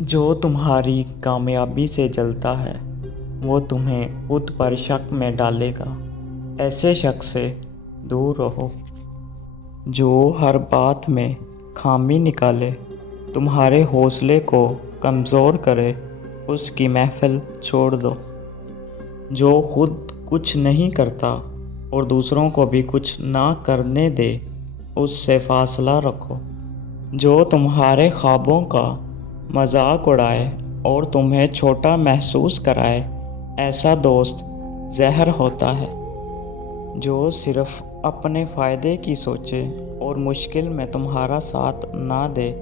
جو تمہاری کامیابی سے جلتا ہے وہ تمہیں خود پر شک میں ڈالے گا۔ ایسے شخص سے دور رہو جو ہر بات میں خامی نکالے، تمہارے حوصلے کو کمزور کرے، اس کی محفل چھوڑ دو۔ جو خود کچھ نہیں کرتا اور دوسروں کو بھی کچھ نہ کرنے دے، اس سے فاصلہ رکھو۔ جو تمہارے خوابوں کا مذاق اڑائے اور تمہیں چھوٹا محسوس کرائے، ایسا دوست زہر ہوتا ہے۔ جو صرف اپنے فائدے کی سوچے اور مشکل میں تمہارا ساتھ نہ دے،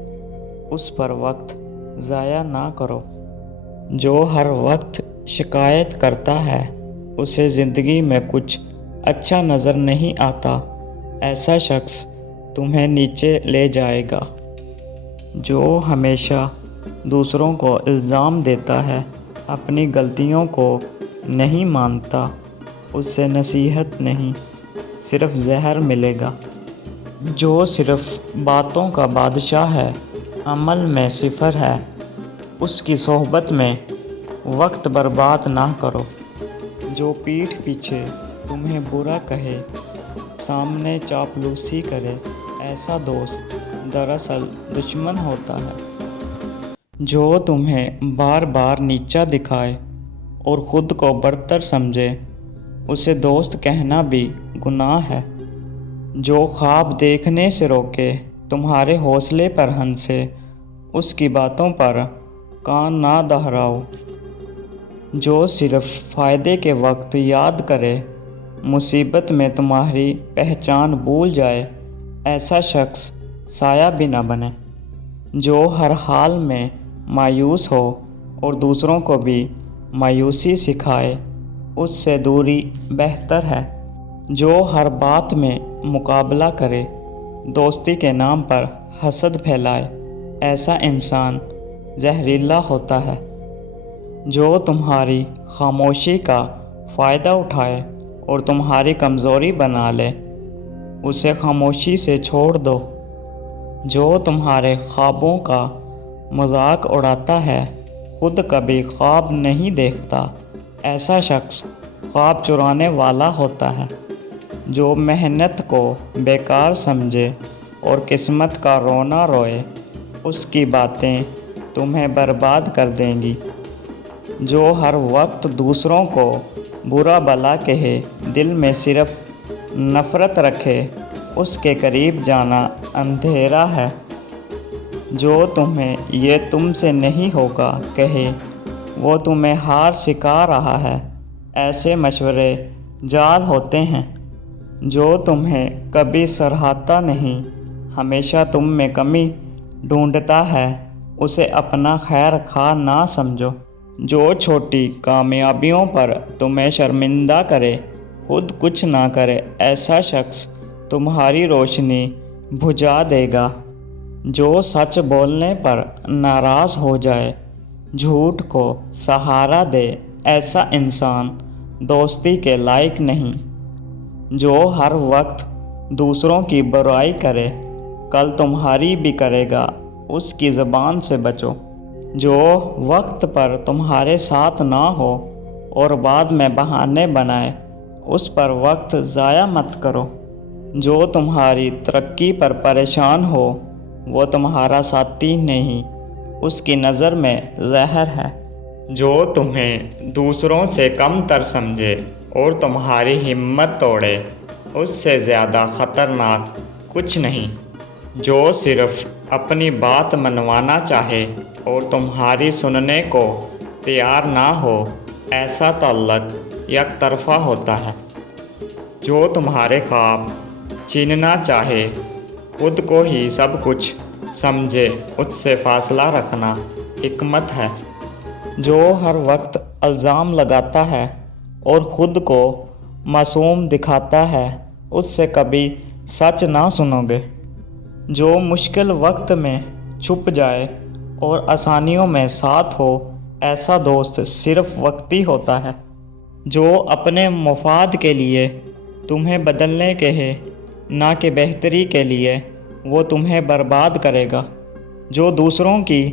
اس پر وقت ضائع نہ کرو۔ جو ہر وقت شکایت کرتا ہے، اسے زندگی میں کچھ اچھا نظر نہیں آتا، ایسا شخص تمہیں نیچے لے جائے گا۔ جو ہمیشہ دوسروں کو الزام دیتا ہے، اپنی غلطیوں کو نہیں مانتا، اس سے نصیحت نہیں، صرف زہر ملے گا۔ جو صرف باتوں کا بادشاہ ہے، عمل میں صفر ہے، اس کی صحبت میں وقت برباد نہ کرو۔ جو پیٹھ پیچھے تمہیں برا کہے، سامنے چاپلوسی کرے، ایسا دوست دراصل دشمن ہوتا ہے۔ جو تمہیں بار بار نیچا دکھائے اور خود کو برتر سمجھے، اسے دوست کہنا بھی گناہ ہے۔ جو خواب دیکھنے سے روکے، تمہارے حوصلے پر ہنسے، اس کی باتوں پر کان نہ دہراؤ۔ جو صرف فائدے کے وقت یاد کرے، مصیبت میں تمہاری پہچان بھول جائے، ایسا شخص سایہ بھی نہ بنے۔ جو ہر حال میں مایوس ہو اور دوسروں کو بھی مایوسی سکھائے، اس سے دوری بہتر ہے۔ جو ہر بات میں مقابلہ کرے، دوستی کے نام پر حسد پھیلائے، ایسا انسان زہریلا ہوتا ہے۔ جو تمہاری خاموشی کا فائدہ اٹھائے اور تمہاری کمزوری بنا لے، اسے خاموشی سے چھوڑ دو۔ جو تمہارے خوابوں کا مذاق اڑاتا ہے، خود کبھی خواب نہیں دیکھتا، ایسا شخص خواب چرانے والا ہوتا ہے۔ جو محنت کو بیکار سمجھے اور قسمت کا رونا روئے، اس کی باتیں تمہیں برباد کر دیں گی۔ جو ہر وقت دوسروں کو برا بھلا کہے، دل میں صرف نفرت رکھے، اس کے قریب جانا اندھیرا ہے۔ جو تمہیں یہ تم سے نہیں ہوگا کہے، وہ تمہیں ہار سکھا رہا ہے، ایسے مشورے جال ہوتے ہیں۔ جو تمہیں کبھی سراہتا نہیں، ہمیشہ تم میں کمی ڈھونڈتا ہے، اسے اپنا خیر خواہ نہ سمجھو۔ جو چھوٹی کامیابیوں پر تمہیں شرمندہ کرے، خود کچھ نہ کرے، ایسا شخص تمہاری روشنی بجھا دے گا۔ جو سچ بولنے پر ناراض ہو جائے، جھوٹ کو سہارا دے، ایسا انسان دوستی کے لائق نہیں۔ جو ہر وقت دوسروں کی برائی کرے، کل تمہاری بھی کرے گا، اس کی زبان سے بچو۔ جو وقت پر تمہارے ساتھ نہ ہو اور بعد میں بہانے بنائے، اس پر وقت ضائع مت کرو۔ جو تمہاری ترقی پر پریشان ہو، وہ تمہارا ساتھی نہیں، اس کی نظر میں زہر ہے۔ جو تمہیں دوسروں سے کم تر سمجھے اور تمہاری ہمت توڑے، اس سے زیادہ خطرناک کچھ نہیں۔ جو صرف اپنی بات منوانا چاہے اور تمہاری سننے کو تیار نہ ہو، ایسا تعلق یک طرفہ ہوتا ہے۔ جو تمہارے خواب چھیننا چاہے، خود کو ہی سب کچھ سمجھے، اس سے فاصلہ رکھنا حکمت ہے۔ جو ہر وقت الزام لگاتا ہے اور خود کو معصوم دکھاتا ہے، اس سے کبھی سچ نہ سنو گے۔ جو مشکل وقت میں چھپ جائے اور آسانیوں میں ساتھ ہو، ایسا دوست صرف وقتی ہوتا ہے۔ جو اپنے مفاد کے لیے تمہیں بدلنے کہے، نہ کہ بہتری کے لیے، وہ تمہیں برباد کرے گا۔ جو دوسروں کی